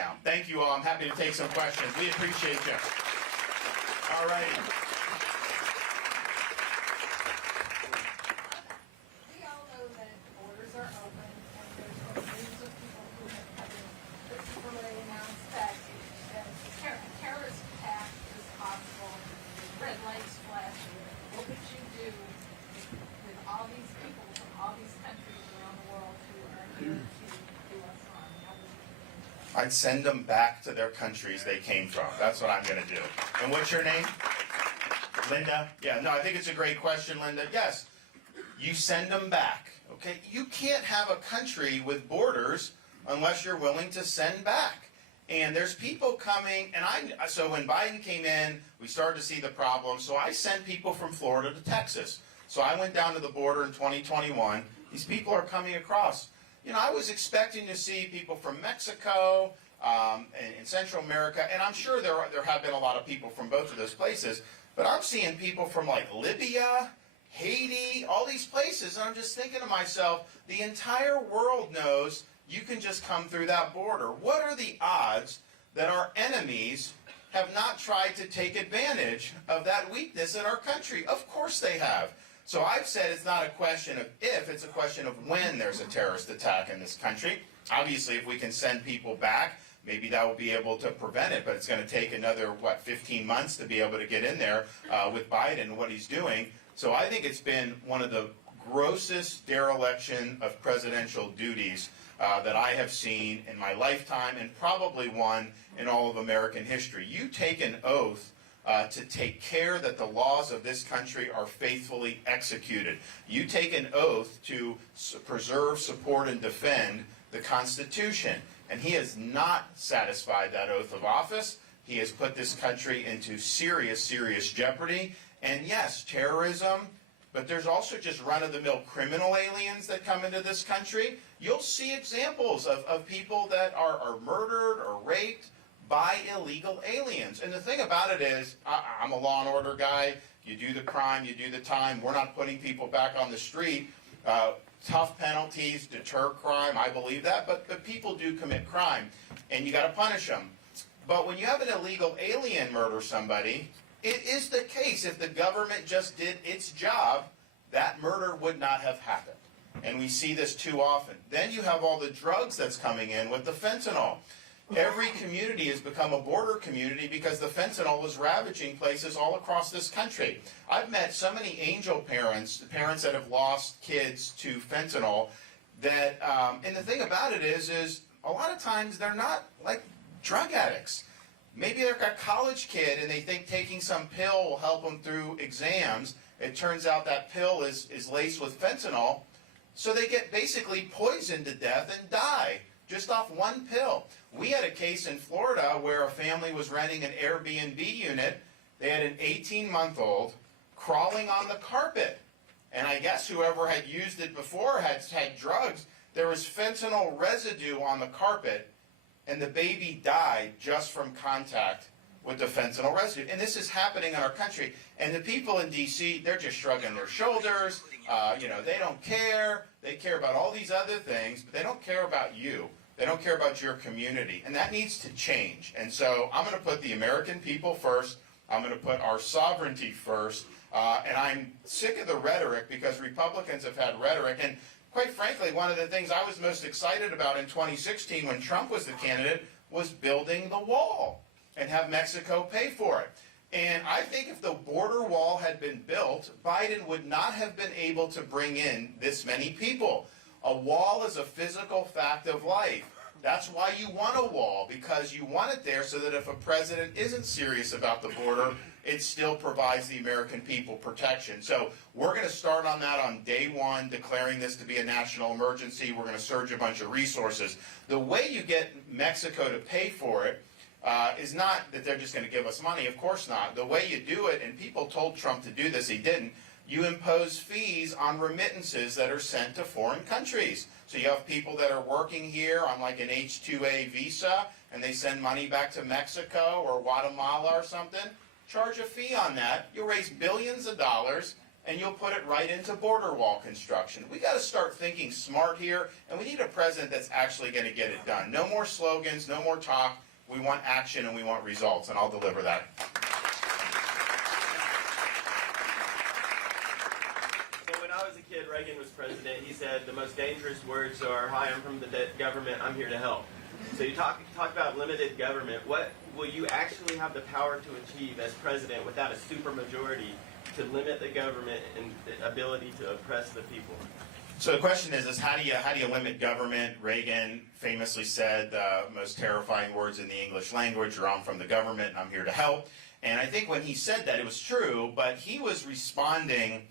down. Thank you all. I'm happy to take some questions. We appreciate you. All right. We all know that borders are open, and there's been news of people who have come in, particularly announced that a terrorist attack is possible, red lights flashing. What would you do with all these people from all these countries around the world who are here to do us harm? How would you do that? I'd send them back to their countries they came from. That's what I'm going to do. And what's your name? Linda? Yeah, no, I think it's a great question, Linda. Yes, you send them back. Okay, you can't have a country with borders unless you're willing to send back. And there's people coming, and so when Biden came in, we started to see the problem. So I sent people from Florida to Texas. So I went down to the border in 2021. These people are coming across. You know, I was expecting to see people from Mexico and Central America, and I'm sure there have been a lot of people from both of those places. But I'm seeing people from like Libya, Haiti, all these places, and I'm just thinking to myself, the entire world knows you can just come through that border. What are the odds that our enemies have not tried to take advantage of that weakness in our country? Of course they have. So I've said it's not a question of if, it's a question of when there's a terrorist attack in this country. Obviously, if we can send people back, maybe that will be able to prevent it, but it's going to take another, 15 months to be able to get in there with Biden and what he's doing. So I think it's been one of the grossest dereliction of presidential duties that I have seen in my lifetime, and probably one in all of American history. You take an oath to take care that the laws of this country are faithfully executed. You take an oath to preserve, support, and defend the Constitution. And he has not satisfied that oath of office. He has put this country into serious, serious jeopardy. And yes, terrorism, but there's also just run-of-the-mill criminal aliens that come into this country. You'll see examples of people that are murdered or raped by illegal aliens. And the thing about it is, I'm a law and order guy. You do the crime, you do the time. We're not putting people back on the street. Tough penalties deter crime, I believe that, but people do commit crime, and you got to punish them. But when you have an illegal alien murder somebody, it is the case, if the government just did its job, that murder would not have happened. And we see this too often. Then you have all the drugs that's coming in with the fentanyl. Every community has become a border community because the fentanyl is ravaging places all across this country. I've met so many angel parents, parents that have lost kids to fentanyl, that, and the thing about it is a lot of times they're not like drug addicts. Maybe they're a college kid and they think taking some pill will help them through exams. It turns out that pill is laced with fentanyl, so they get basically poisoned to death and die just off one pill. We had a case in Florida where a family was renting an Airbnb unit. They had an 18-month-old crawling on the carpet. And I guess whoever had used it before had drugs. There was fentanyl residue on the carpet, and the baby died just from contact with the fentanyl residue. And this is happening in our country. And the people in D.C., they're just shrugging their shoulders. They don't care. They care about all these other things, but they don't care about you. They don't care about your community, and that needs to change. And so I'm going to put the American people first. I'm going to put our sovereignty first. And I'm sick of the rhetoric, because Republicans have had rhetoric. And quite frankly, one of the things I was most excited about in 2016 when Trump was the candidate was building the wall and have Mexico pay for it. And I think if the border wall had been built, Biden would not have been able to bring in this many people. A wall is a physical fact of life. That's why you want a wall, because you want it there so that if a president isn't serious about the border, it still provides the American people protection. So we're going to start on that on day one, declaring this to be a national emergency. We're going to surge a bunch of resources. The way you get Mexico to pay for it is not that they're just going to give us money. Of course not. The way you do it, and people told Trump to do this, he didn't, you impose fees on remittances that are sent to foreign countries. So you have people that are working here on like an H-2A visa, and they send money back to Mexico or Guatemala or something. Charge a fee on that. You'll raise billions of dollars, and you'll put it right into border wall construction. We got to start thinking smart here, and we need a president that's actually going to get it done. No more slogans, no more talk. We want action and we want results, and I'll deliver that. So when I was a kid, Reagan was president. He said the most dangerous words are, "Hi, I'm from the government. I'm here to help." So you talk about limited government. What will you actually have the power to achieve as president without a supermajority to limit the government and the ability to oppress the people? So the question is how do you limit government? Reagan famously said the most terrifying words in the English language are, "I'm from the government and I'm here to help." And I think when he said that, it was true, but he was responding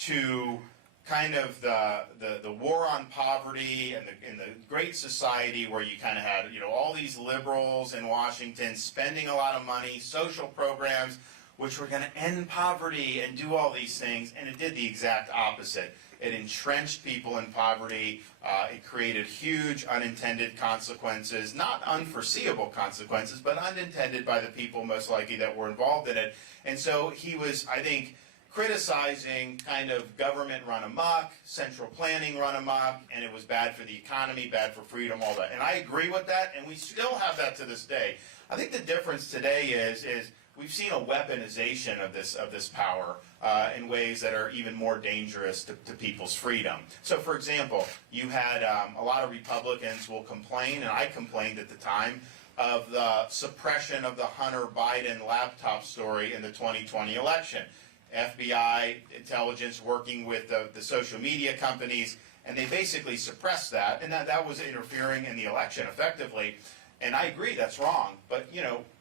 to kind of the war on poverty and the Great Society, where you kind of had all these liberals in Washington spending a lot of money, social programs which were going to end poverty and do all these things, and it did the exact opposite. It entrenched people in poverty. It created huge unintended consequences, not unforeseeable consequences, but unintended by the people most likely that were involved in it. And so he was, I think, criticizing kind of government run amok, central planning run amok, and it was bad for the economy, bad for freedom, all that. And I agree with that, and we still have that to this day. I think the difference today is we've seen a weaponization of this power in ways that are even more dangerous to people's freedom. So, for example, you had a lot of Republicans will complain, and I complained at the time, of the suppression of the Hunter Biden laptop story in the 2020 election. FBI intelligence working with the social media companies, and they basically suppressed that, and that was interfering in the election effectively. And I agree that's wrong, but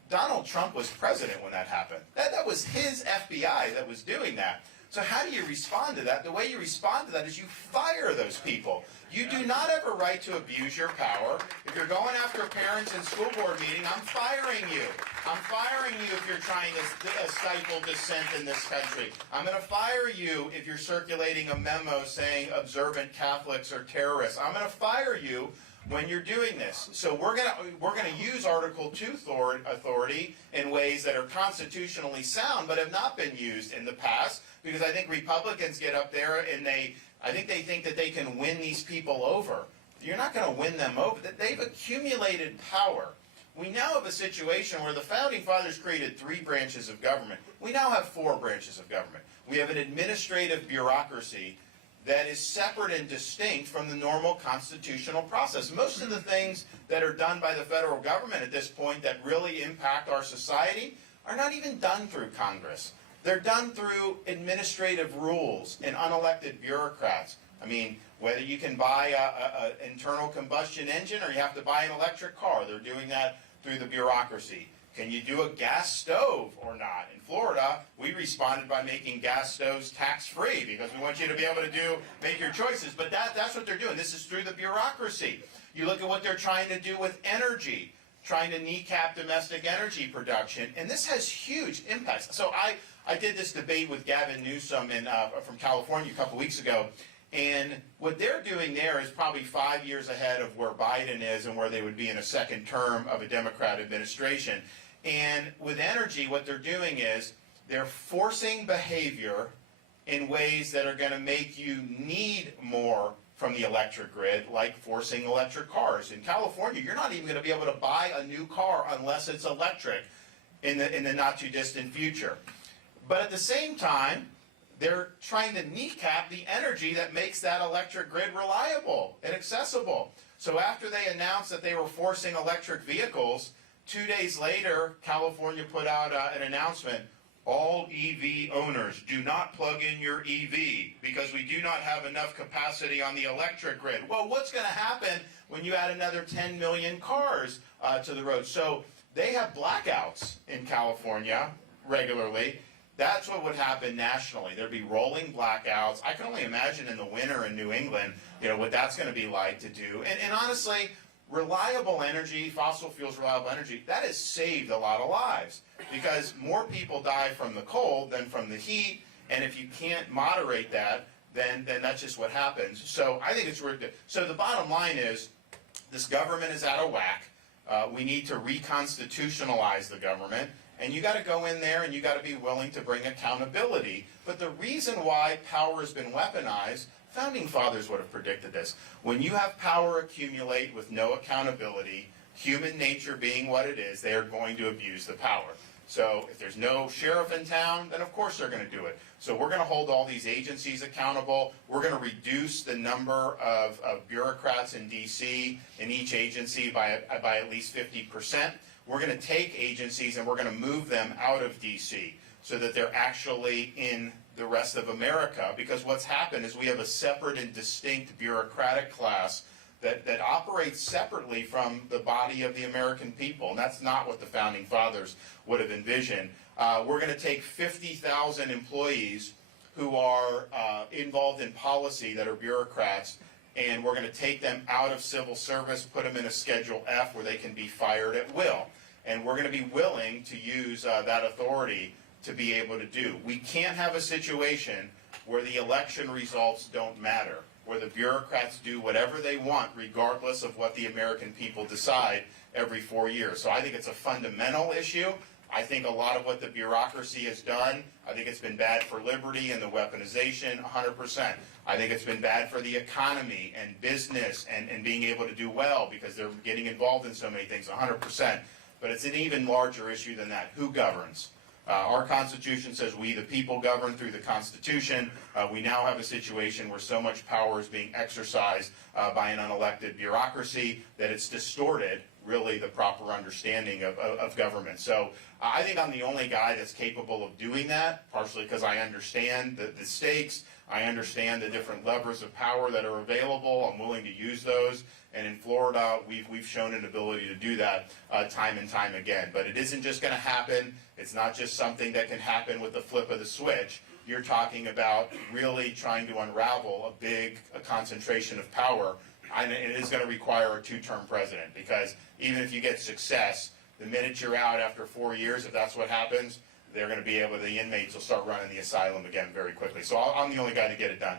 Donald Trump was president when that happened. That was his FBI that was doing that. So how do you respond to that? The way you respond to that is you fire those people. You do not have a right to abuse your power. If you're going after parents in school board meeting, I'm firing you. I'm firing you if you're trying to stifle dissent in this country. I'm going to fire you if you're circulating a memo saying observant Catholics are terrorists. I'm going to fire you when you're doing this. So we're going to use Article 2 authority in ways that are constitutionally sound but have not been used in the past, because I think Republicans get up there and I think they think that they can win these people over. You're not going to win them over. They've accumulated power. We now have a situation where the Founding Fathers created 3 branches of government. We now have 4 branches of government. We have an administrative bureaucracy that is separate and distinct from the normal constitutional process. Most of the things that are done by the federal government at this point that really impact our society are not even done through Congress. They're done through administrative rules and unelected bureaucrats. I mean, whether you can buy an internal combustion engine or you have to buy an electric car, they're doing that through the bureaucracy. Can you do a gas stove or not? In Florida, we responded by making gas stoves tax-free because we want you to be able to make your choices. But that's what they're doing. This is through the bureaucracy. You look at what they're trying to do with energy, trying to kneecap domestic energy production, and this has huge impacts. So I did this debate with Gavin Newsom from California a couple weeks ago, and what they're doing there is probably 5 years ahead of where Biden is and where they would be in a second term of a Democrat administration. And with energy, what they're doing is they're forcing behavior in ways that are going to make you need more from the electric grid, like forcing electric cars. In California, you're not even going to be able to buy a new car unless it's electric in the not too distant future. But at the same time, they're trying to kneecap the energy that makes that electric grid reliable and accessible. So after they announced that they were forcing electric vehicles, 2 days later, California put out an announcement. All EV owners, do not plug in your EV because we do not have enough capacity on the electric grid. Well, what's going to happen when you add another 10 million cars to the road? So they have blackouts in California regularly. That's what would happen nationally. There'd be rolling blackouts. I can only imagine in the winter in New England, what that's going to be like to do. And honestly, reliable energy, fossil fuels reliable energy, that has saved a lot of lives because more people die from the cold than from the heat, and if you can't moderate that, then that's just what happens. So I think it's worth it. So the bottom line is this government is out of whack. We need to reconstitutionalize the government, And you got to go in there and you got to be willing to bring accountability. But the reason why power has been weaponized, founding fathers would have predicted this. When you have power accumulate with no accountability, human nature being what it is, they are going to abuse the power. So if there's no sheriff in town, then of course they're going to do it. So we're going to hold all these agencies accountable. We're going to reduce the number of bureaucrats in D.C. in each agency by at least 50%. We're going to take agencies and we're going to move them out of D.C. so that they're actually in the rest of America. Because what's happened is we have a separate and distinct bureaucratic class that operates separately from the body of the American people. And that's not what the Founding Fathers would have envisioned. We're going to take 50,000 employees who are involved in policy that are bureaucrats, and we're going to take them out of civil service, put them in a Schedule F where they can be fired at will. And we're going to be willing to use that authority to be able to do. We can't have a situation where the election results don't matter, where the bureaucrats do whatever they want regardless of what the American people decide every 4 years. So I think it's a fundamental issue. I think a lot of what the bureaucracy has done, I think it's been bad for liberty and the weaponization, 100%. I think it's been bad for the economy and business and being able to do well because they're getting involved in so many things, 100%. But it's an even larger issue than that. Who governs? Our Constitution says we, the people, govern through the Constitution. We now have a situation where so much power is being exercised by an unelected bureaucracy that it's distorted, really, the proper understanding of government. So I think I'm the only guy that's capable of doing that, partially because I understand the stakes. I understand the different levers of power that are available. I'm willing to use those. And in Florida, we've shown an ability to do that time and time again. But it isn't just going to happen. It's not just something that can happen with the flip of the switch. You're talking about really trying to unravel a concentration of power. And it is going to require a two-term president, because even if you get success, the minute you're out after 4 years, if that's what happens, they're going to be able, the inmates will start running the asylum again very quickly. So I'm the only guy to get it done.